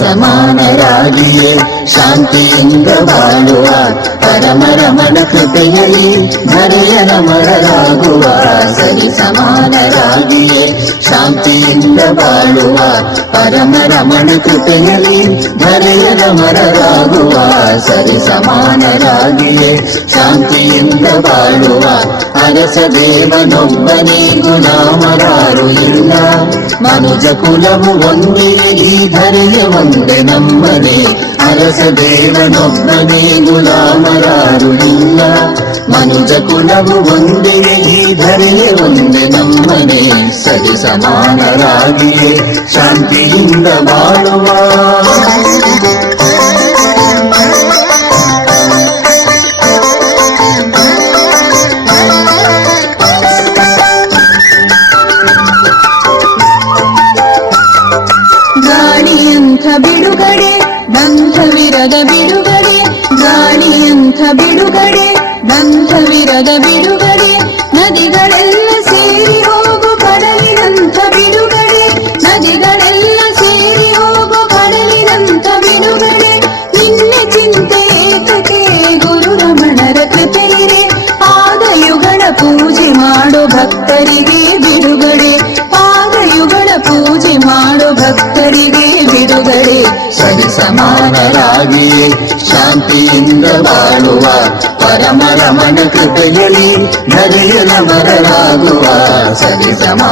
ಸಮಾನರಾಗಿಯೇ ಶಾಂತಿಯಿಂದ ಬಾಳುವ ಪರಮರಮಣ ಕೃಪೆಯಲ್ಲಿ ಧರೆಯ ನಮರರಾಗುವ ಸರಿ ಸಮಾನರಾಗಿಯೇ ಶಾಂತಿಯಿಂದ ಬಾಳುವ ಪರಮರಮಣ ಕೃಪೆಯಲ್ಲಿ ಧರೆಯ ನಮರರಾಗುವ ಸರಿ ಸಮಾನರಾಗಿಯೇ ಶಾಂತಿಯಿಂದ ಬಾಳುವ ಅರಸ ದೇವನೊಬ್ಬನೇ ಗುಲಾಮರಾರು ಇಲ್ಲ ಮನುಜ ಕುಲವು ಒಂದೇ ಈ ಧರೆಯ ಒಂದೇ ನಮ್ಮನೆ ಅರಸ ದೇವನೊಬ್ಬನೇ ಗುಲಾಮರಾರು ಇಲ್ಲ ಮನುಜ ಕುಲವು ಒಂದೇ ಈ ಧರೆಯ ಒಂದೇ ನಮ್ಮನೆ ಸರಿ ಸಮಾನರಾಗಿಯೇ ಶಾಂತಿಯಿಂದ ಬಾಳುವ ಗಾಳಿಯಂಥ ಬಿಡುಗಡೆ ಬಂಧವಿರದ ಬಿಡುಗಡೆ ಗಾಳಿಯಂಥ ಬಿಡುಗಡೆ ಬಂಧವಿರದ ಬಿಡುಗಡೆ ನದಿಗಳೆಲ್ಲ ಸೇರಿ ಹೋಗು ಕಡಲಿನಂಥ ಬಿಡುಗಡೆ ನದಿಗಳೆಲ್ಲ ಸೇರಿ ಹೋಗು ಕಡಲಿನಂಥ ಬಿಡುಗಡೆ ನಿನ್ನ ಚಿಂತೆ ಏತಕ್ಕೆ ಗುರು ರಮಣರ ಕೃಪೆಯಿರೆ ಪಾದಯುಗಳ ಪೂಜೆ ಮಾಡೋ ಭಕ್ತರಿಗೆ ಬಿಡುಗಡೆ ಪಾದಯುಗಳ ಪೂಜೆ ಮಾಡೋ ಭಕ್ತರಿಗೆ ಬಿಡುಗಡೆ ಸರಿ ಸಮಾನರಾಗಿಯೇ ಶಾಂತಿಯಿಂದ ಬಾಳುವ ಪರಮರಮಣ ಕೃಪೆಯಲ್ಲಿ ಧರೆಯ ನಮರರಾಗುವ ಸರಿ ಸಮಾನ